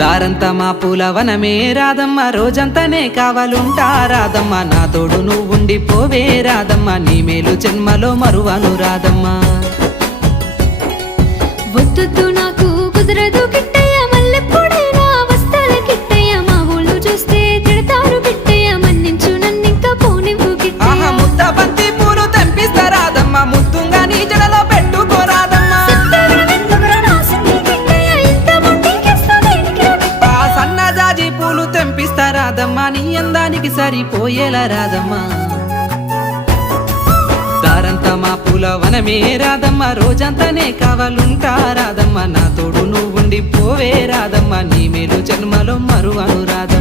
దారంతా మా పూలవనమే రాదమ్మ, రోజంతానే కావాలుంటా రాదమ్మ, నా తోడు నువ్వుండి పోవే రాదమ్మ, నీ మేలు జన్మలో మరువను రాదమ్మ. వద్దు నాకు కుదరదు కిట్టయ్య, మల్లెప్పుడైనా వస్తాల కిట్టయ్య, మా ఊళ్ళు చూస్తే తిడతారు కిట్టయ్య, మన్నించు నన్నింకా పోనివ్వు కిట్టయ్య. ముద్ద బంతి పూలు తెంపిస్తా రాదమ్మ, ముద్దుంగా నీ జడలో పెట్టుకోరాదమ్మ. సన్నజాజి పూలు తెంపిస్తా రాదమ్మ, నీ అందానికి సరిపోయేలా రాదమ్మ. దారంతా మా పూలవనమే రాదమ్మ, రోజంతానే కావాలుంటా రాదమ్మ, నా తోడు నువ్వుండి పోవే రాదమ్మ, నీ మేలు జన్మలో మరువను రాదమ్మ.